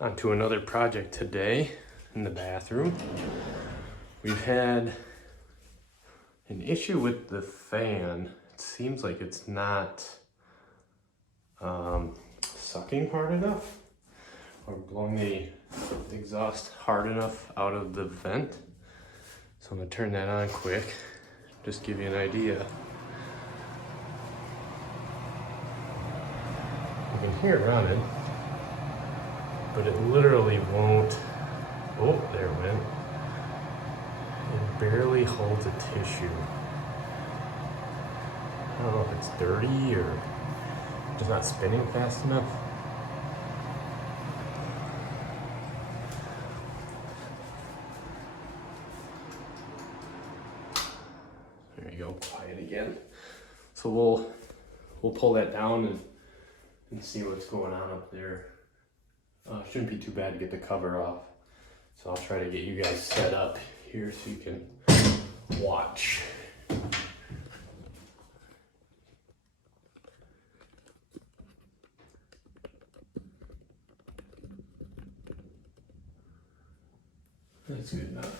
On to another project today in the bathroom. We've had an issue with the fan. It seems like it's not sucking hard enough or blowing the exhaust hard enough out of the vent. So I'm gonna turn that on quick, just give you an idea. You can hear it running, but it literally won't. Oh, there it went. It barely holds a tissue. I don't know if it's dirty or just not spinning fast enough. There you go, quiet again. So we'll pull that down and see what's going on up there. Shouldn't be too bad to get the cover off. So I'll try to get you guys set up here so you can watch. That's good enough.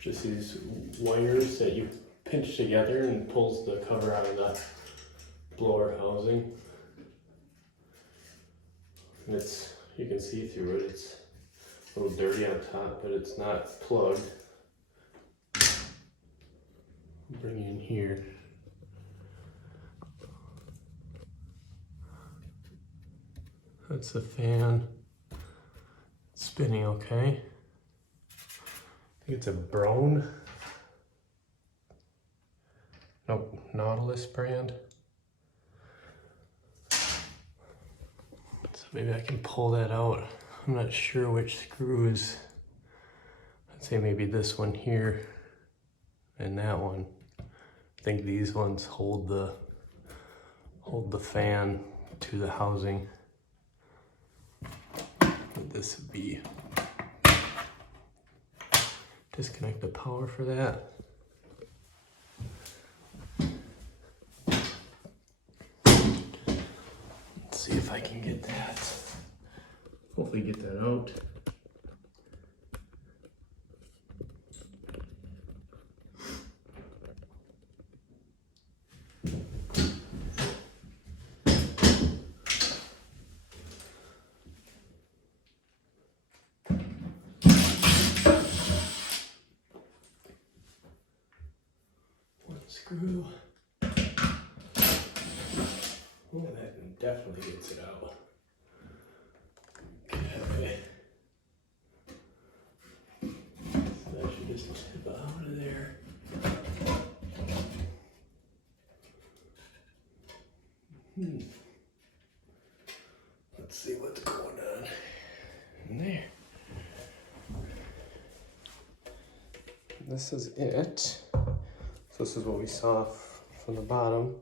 Just these wires that you pinch together and pulls the cover out of the blower housing. And you can see through it. It's a little dirty on top, but it's not plugged. Bring it in here. That's the fan. It's spinning okay. I think it's a Brown. Nope, Nautilus brand. So maybe I can pull that out. I'm not sure which screws. I'd say maybe this one here and that one. I think these ones hold the fan to the housing. This would be disconnect the power for that. Let's see if I can get that. Hopefully get that out. Screw. Oh, that definitely gets it out. Okay. So that should just tip out of there. Let's see what's going on in there. This is it. So this is what we saw from the bottom.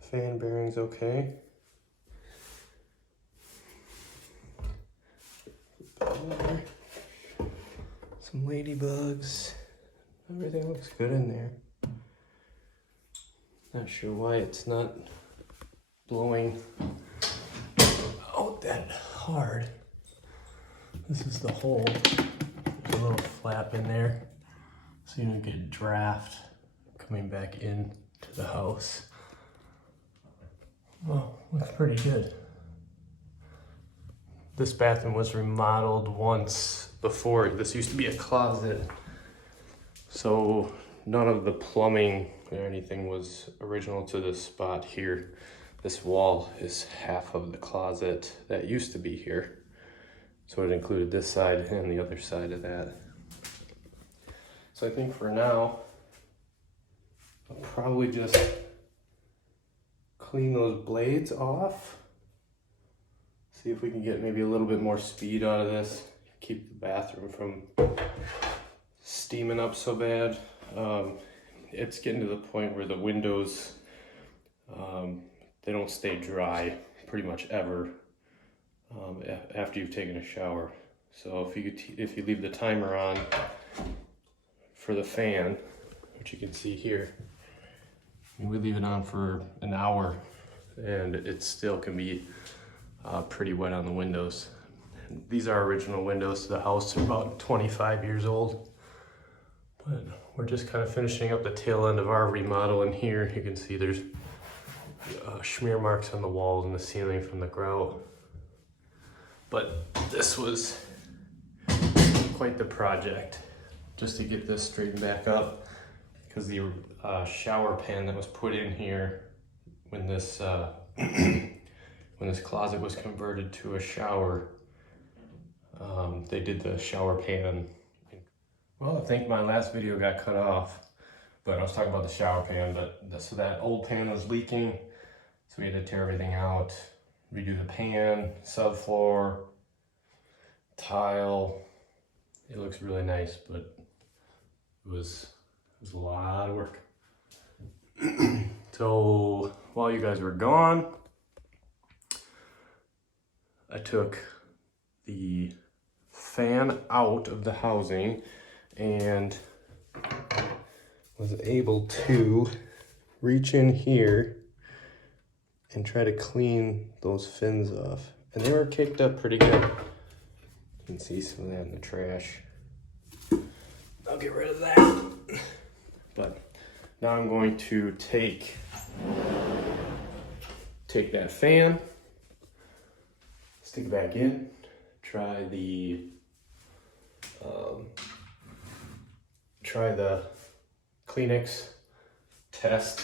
Fan bearing's okay. Some ladybugs. Everything looks good in there. Not sure why it's not blowing out that hard. This is the hole. There's a little flap in there, so you don't get draft coming back in to the house. Well, looks pretty good. This bathroom was remodeled once before. This used to be a closet, so none of the plumbing or anything was original to this spot here. This wall is half of the closet that used to be here. So it included this side and the other side of that. So I think for now, I'll probably just clean those blades off. See if we can get maybe a little bit more speed out of this. Keep the bathroom from steaming up so bad. It's getting to the point where the windows, they don't stay dry pretty much ever after you've taken a shower. So if you leave the timer on for the fan, which you can see here. And we leave it on for an hour and it still can be pretty wet on the windows. And these are original windows to the house. They're about 25 years old. But we're just kind of finishing up the tail end of our remodel in here. You can see there's smear marks on the walls and the ceiling from the grout. But this was quite the project just to get this straightened back up, because the shower pan that was put in here when this when this closet was converted to a shower, they did the shower pan. Well, I think my last video got cut off, but I was talking about the shower pan, but so that old pan was leaking, so we had to tear everything out, redo the pan, subfloor, tile. It looks really nice, but it was a lot of work. So while you guys were gone, I took the fan out of the housing and was able to reach in here and try to clean those fins off. And they were caked up pretty good. You can see some of that in the trash. I'll get rid of that. But now I'm going to take that fan, stick it back in, try the Kleenex test,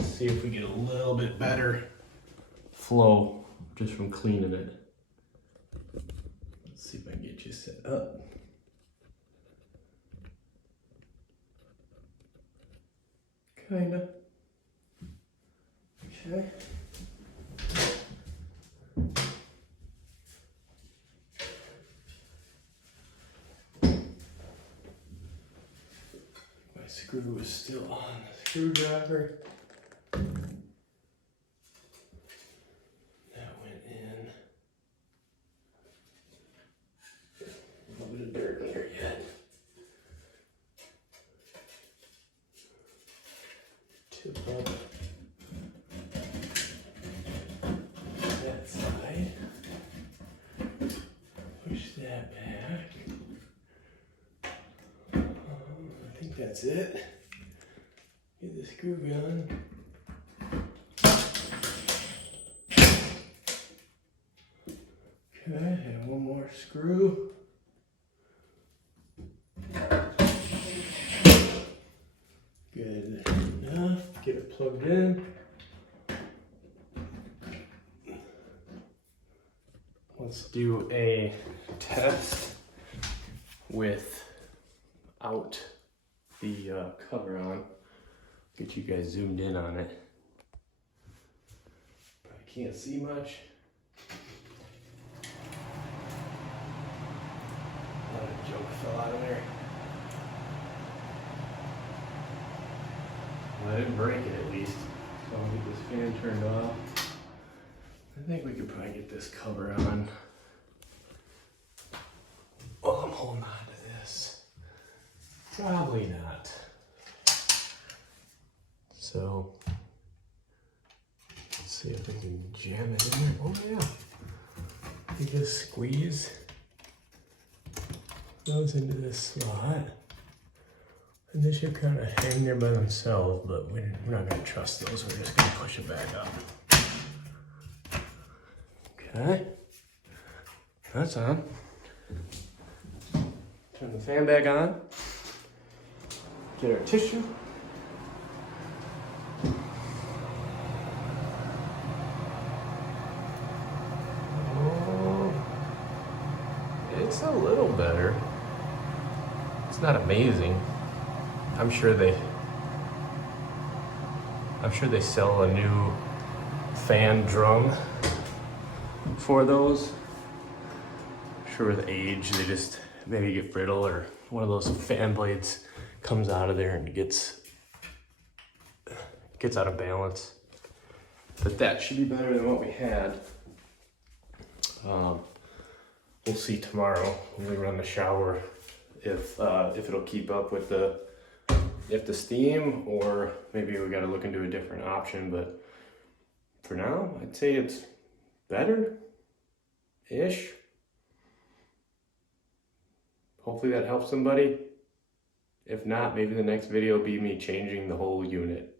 see if we get a little bit better flow just from cleaning it. Let's see if I can get you set up. Kinda. Okay. My screw is still on the screwdriver. That went in. A little bit of dirt in here yet. Tip up that side. Push that back. I think that's it. Get the screw gun. Okay, and one more screw. Good enough. Get it plugged in. Let's do a test without the cover on. Get you guys zoomed in on it. Probably can't see much. A lot of junk fell out of there. Well, I didn't break it at least. So I'll get this fan turned off. I think we could probably get this cover on. Oh, I'm holding on to this. Probably not. So, let's see if we can jam it in there. Oh yeah. You just squeeze those into this slot. And they should kind of hang there by themselves, but we're not going to trust those. We're just going to push it back up. Okay. That's on. Turn the fan back on. Get our tissue. Oh, it's a little better. It's not amazing. I'm sure they sell a new fan drum for those. I'm sure with age they just maybe get brittle, or one of those fan blades comes out of there and gets out of balance. But that should be better than what we had. We'll see tomorrow when we run the shower if it'll keep up with the if the steam, or maybe we got to look into a different option, but for now, I'd say it's better-ish. Hopefully that helps somebody. If not, maybe the next video will be me changing the whole unit.